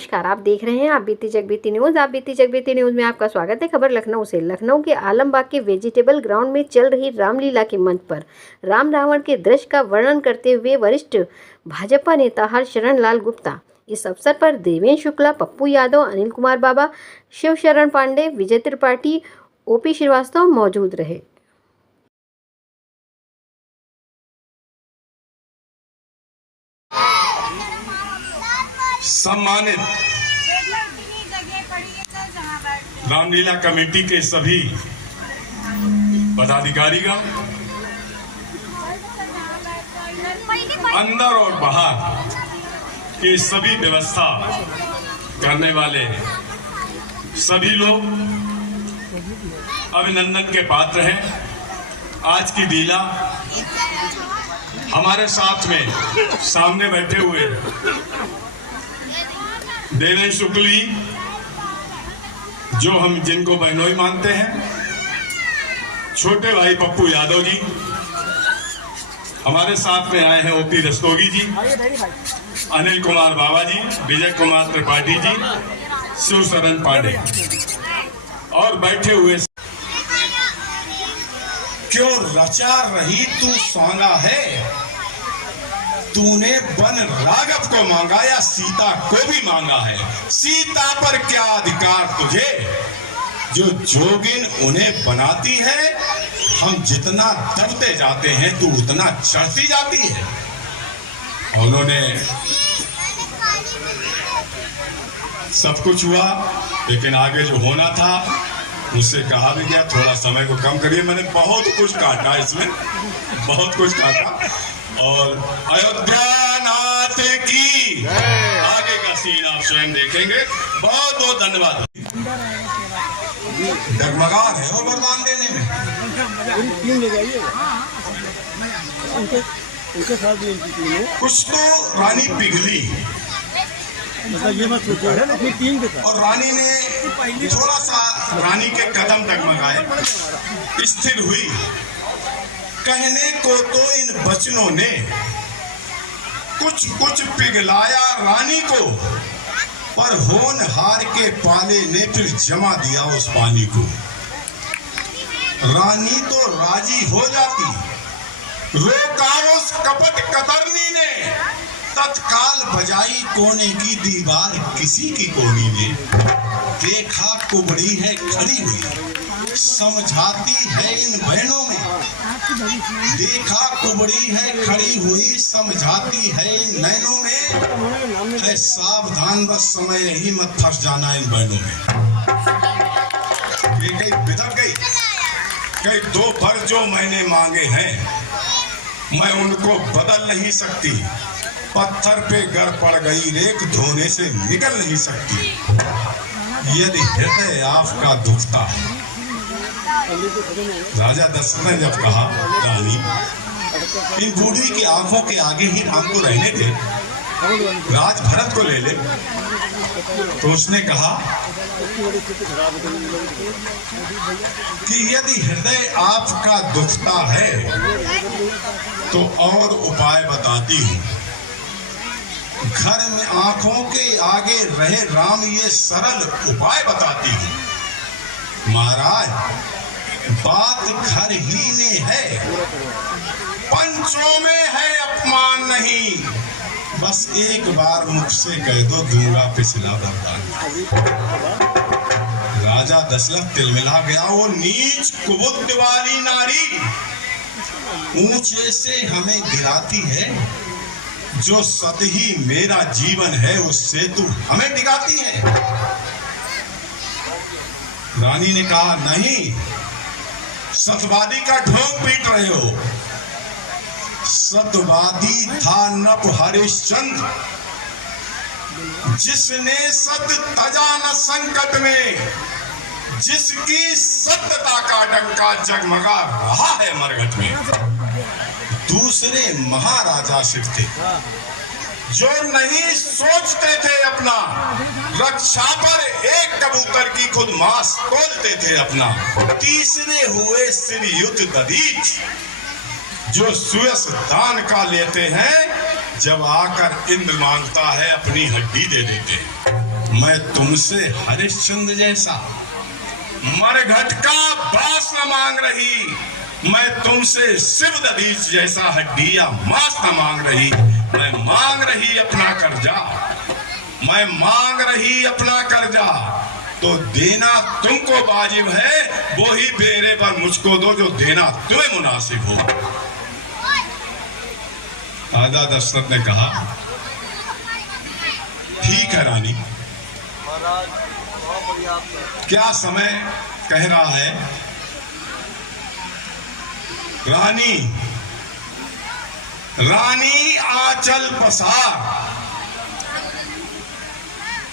नमस्कार, आप देख रहे हैं आप बीती जगबीती न्यूज़। आप बीती जगबीती न्यूज़ में आपका स्वागत है। खबर लखनऊ से। लखनऊ के आलमबाग के वेजिटेबल ग्राउंड में चल रही रामलीला के मंच पर राम रावण के दृश्य का वर्णन करते हुए वरिष्ठ भाजपा नेता हरशरण लाल गुप्ता, इस अवसर पर देवेंद्र शुक्ला, पप्पू यादव, अनिल कुमार बाबा, शिवशरण पांडे, विजय त्रिपाठी, ओपी श्रीवास्तव मौजूद रहे। सम्मानित रामलीला कमेटी के सभी पदाधिकारीगण, अंदर और बाहर की सभी व्यवस्था करने वाले सभी लोग अभिनंदन के पात्र हैं। आज की लीला हमारे साथ में सामने बैठे हुए देवेंद्र शुक्ली, जो हम जिनको बहनोई मानते हैं, छोटे भाई पप्पू यादव जी, हमारे साथ में आए हैं ओपी रस्तोगी जी, अनिल कुमार बाबा जी, विजय कुमार त्रिपाठी जी, शिवशरण पांडे, और बैठे हुए क्यों रचा रही तू सांगा है, तूने वन राघव को मांगा या सीता को भी मांगा है। सीता पर क्या अधिकार तुझे, जो जोगिन उन्हें बनाती है। हम जितना दबते जाते हैं तू उतना चढ़ती जाती है। उन्होंने सब कुछ हुआ, लेकिन आगे जो होना था मुझसे कहा भी गया थोड़ा समय को कम करिए। मैंने बहुत कुछ काटा, इसमें बहुत कुछ काटा। और अयोध्या नाथ की आगे का सीन आप स्वयं देखेंगे। बहुत बहुत धन्यवाद। डगमगा रहे हो वरदान देने में। कुछ तो रानी पिघली, ये मत सोचो, और रानी ने थोड़ा सा रानी के कदम डगमगाए, स्थिर हुई। कहने को तो इन बचनों ने कुछ कुछ पिघलाया रानी को, पर होनहार के पाले ने फिर जमा दिया उस पानी को। रानी तो राजी हो जाती, रोका उस कपट कतरनी ने, तत्काल बजाई कोने की दीवार किसी की कोनी ने। देखा कुबड़ी है खड़ी हुई, समझाती है इन बहनों में। देखा कुबड़ी है खड़ी हुई, समझाती है इन नैनों में। है सावधान, बस समय ही मत फंस जाना इन बहनों में। ये कहीं बिदक गई, कहीं दो भर जो मैंने मांगे हैं मैं उनको बदल नहीं सकती। पत्थर पे गर पड़ गई रेख धोने से निकल नहीं सकती। यदि हृदय आपका दुखता है, राजा दशरथ ने जब कहा रानी इन बूढ़ी की आंखों के आगे ही राम को रहने दे, राज भरत को ले ले, तो उसने कहा कि यदि हृदय आपका दुखता है तो और उपाय बताती हूँ। घर में आंखों के आगे रहे राम, ये सरल उपाय बताती हूँ। महाराज बात घर ही में है, पंचों में है अपमान नहीं। बस एक बार मुझसे कह दो, दूंगा पिछला वरदान। राजा दशरथ तिलमिला गया। वो नीच कुबुद्ध वाली नारी ऊंचे से हमें गिराती है, जो सत ही मेरा जीवन है उससे तू हमें डिगाती है। रानी ने कहा नहीं, सतवादी का ढोंग पीट रहे हो। सतवादी था नप हरिश्चंद्र, जिसने सत तजा न संकट में, जिसकी सत्यता का डंका जगमगा रहा है मरघट में। दूसरे महाराजा शिव थे, जो नहीं सोचते थे अपना, रक्षा पर एक कबूतर की खुद मांस तोलते थे अपना। तीसरे हुए श्रीयुत दधीच, जो सुयस दान का लेते हैं, जब आकर इंद्र मांगता है अपनी हड्डी दे देते हैं। मैं तुमसे हरिश्चंद्र जैसा मरघट का बास न मांग रही, मैं तुमसे शिव दधीच जैसा हड्डी या मांस न मांग रही। मैं मांग रही अपना कर्जा, मैं मांग रही अपना कर्जा। तो देना तुमको वाजिब है, वो ही बेरे पर मुझको दो जो देना तुम्हें मुनासिब हो। राजा दशरथ ने कहा, ठीक है रानी, क्या समय कह रहा है? रानी रानी आंचल पसार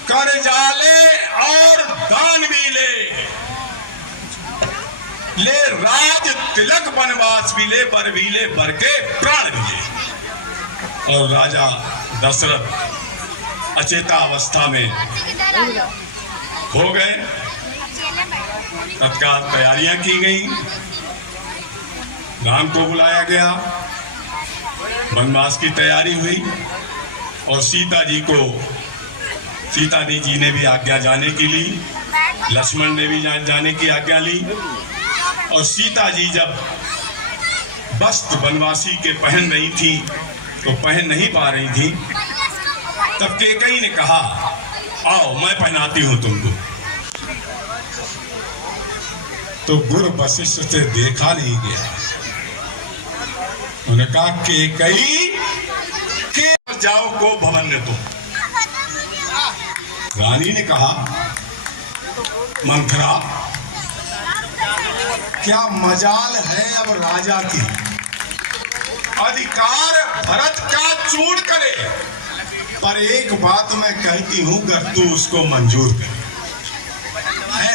कर जाले और दान भी ले राज तिलक बनवास भी ले, बर भी ले, बर के प्राण भी ले। और राजा दशरथ अचेता अवस्था में हो गए। तत्काल तैयारियां की गई, राम को बुलाया गया, वनवास की तैयारी हुई और सीता जी ने भी आज्ञा जाने की ली, लक्ष्मण ने भी जाने की आज्ञा ली। और सीता जी जब वस्त्र वनवासी के पहन रही थी तो पहन नहीं पा रही थी, तब कैकेयी ने कहा, आओ मैं पहनाती हूं तुमको। तो गुरु वशिष्ठ से देखा नहीं गया। उन्होंने कहा, कैकेयी के जाओ को भवन ने तुम। रानी ने कहा, मंथरा क्या मजाल है अब राजा की, अधिकार भरत का चूड़ करे, पर एक बात मैं कहती हूं, अगर तू उसको मंजूर करे।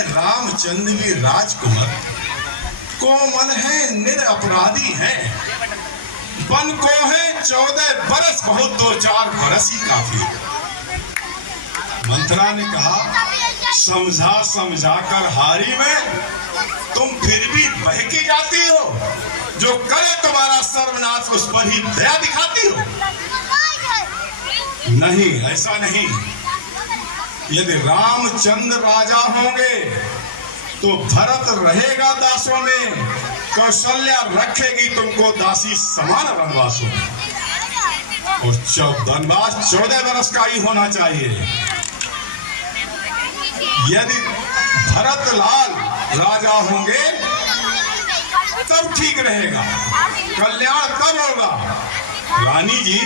रामचंद्र भी राजकुमार कोमल है, निरपराधी है, बन को है 14 बरस, बहुत 2-4 बरस ही काफी है। मंथरा ने कहा, समझा कर हारी में तुम फिर भी बहकी जाती हो, जो करे तुम्हारा सर्वनाश उस पर ही दया दिखाती हो। नहीं, ऐसा नहीं। यदि रामचंद्र राजा होंगे तो भरत रहेगा दासों में, कौशल्या रखेगी तुमको दासी समान वनवासों में, और वनवास 14 वर्ष का ही होना चाहिए। यदि भरत लाल राजा होंगे तब ठीक रहेगा, कल्याण तब होगा। रानी जी,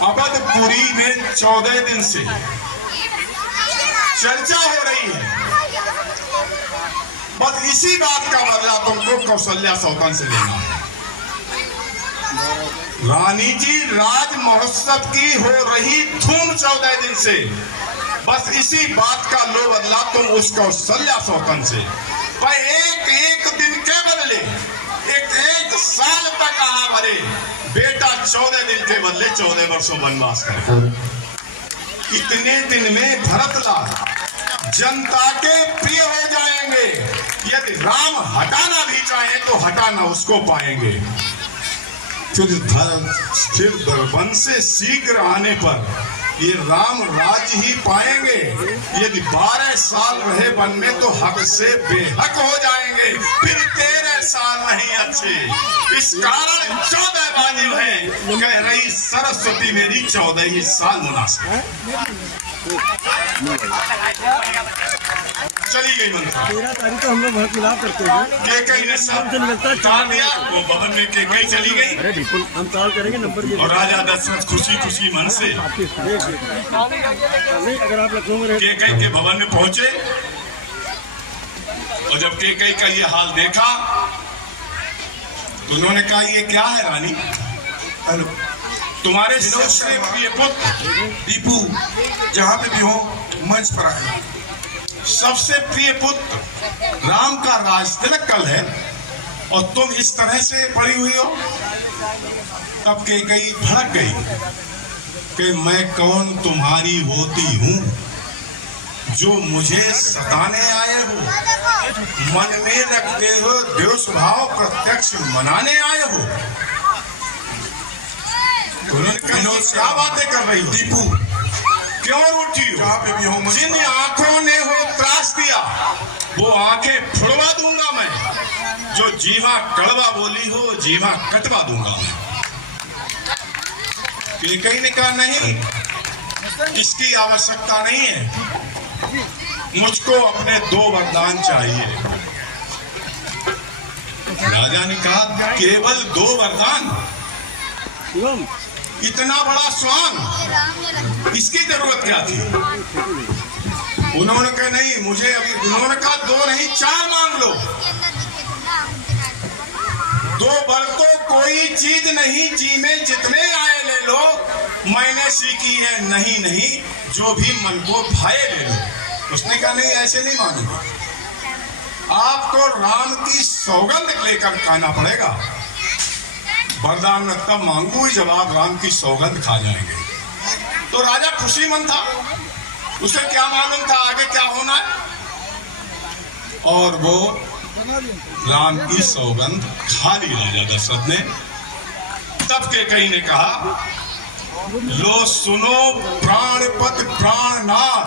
अवधपुरी में 14 दिन से चर्चा हो रही है, बस इसी बात का बदला तुमको कौशल्या सौतन से लेना है। रानी जी, राज महोत्सव की हो रही धूम 14 दिन से, बस इसी बात का लो बदला तुम उस कौशल्या सौतन से। पर एक दिन के बदले एक साल तक आना भरे, बेटा 14 दिन के बदले 14 वर्षों वनवास करे। इतने दिन में भरतलाल जनता के प्रिय हो जाएंगे। यदि राम हटाना भी चाहे तो हटाना उसको पाएंगे। फिर वन से शीघ्र आने पर ये राम राज्य ही पाएंगे। यदि 12 साल रहे वन में तो हक से बेहक हो जाएंगे, फिर 13 साल नहीं अच्छे। इस कारण 14 वाजिब है, कह रही सरस्वती मेरी 14 ही साल मुनासिब। चली गई मंत्रा। 13 तारीख को हम लोग भरत मिलाप करते हैं। कैकेयी ने सब कहा दिया, वो भवन में कैकेयी चली गई। अरे बिल्कुल, हम कॉल करेंगे, नंबर ये। और राजा दशरथ खुशी मन से अगर आप लखनऊ में रहे, कैकेयी के भवन में पहुंचे। और जब कैकेयी का ये हाल देखा तो उन्होंने कहा, ये क्या है रानी? हेलो, तुम्हारे सबसे प्रिय पुत्र दीपू जहां पे भी हो मंच पर आए। सबसे प्रिय पुत्र राम का राज तिलक कल है और तुम इस तरह से पड़ी हुई हो। तब कैकेयी भड़क गई कि मैं कौन तुम्हारी होती हूं जो मुझे सताने आए हो, मन में रखते हो देव स्वभाव प्रत्यक्ष मनाने आए हो। उन्होंने कहा क्या बातें कर रही हो दीपू, क्यों रूठी हो? जहाँ पे भी हो, जिन आंखों ने हो त्रास दिया वो आंखें फुड़वा दूंगा मैं। जो जीवा कड़वा बोली हो जीवा कटवा दूंगा मैं। कहीं ने कहा नहीं, इसकी आवश्यकता नहीं है, मुझको अपने 2 वरदान चाहिए। राजा ने कहा केवल 2 वरदान? शिवम, इतना बड़ा स्वांग, इसकी जरूरत क्या थी? उन्होंने कहा नहीं मुझे अभी, उन्होंने कहा 2 नहीं 4 मांग लो। 2 बर तो कोई चीज नहीं, जी में जितने आए ले लो, मैंने सीखी है नहीं नहीं जो भी मन को भाए ले लो। उसने कहा नहीं ऐसे नहीं मानूंगा, आपको राम की सौगंध लेकर खाना पड़ेगा। वरदान में तब मांगू ही जब आप राम की सौगंध खा जाएंगे। तो राजा खुशी मन था, उसे क्या मालूम था आगे क्या होना है, और वो राम की सौगंध खा ली राजा दशरथ ने। तब के कहीं ने कहा लो सुनो प्राणपत प्राणनाथ,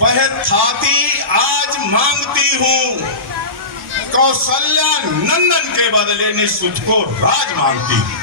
वह थाती आज मांगती हूं, कौशल्या नंदन के बदले निःसुत को राज मांगती हूं।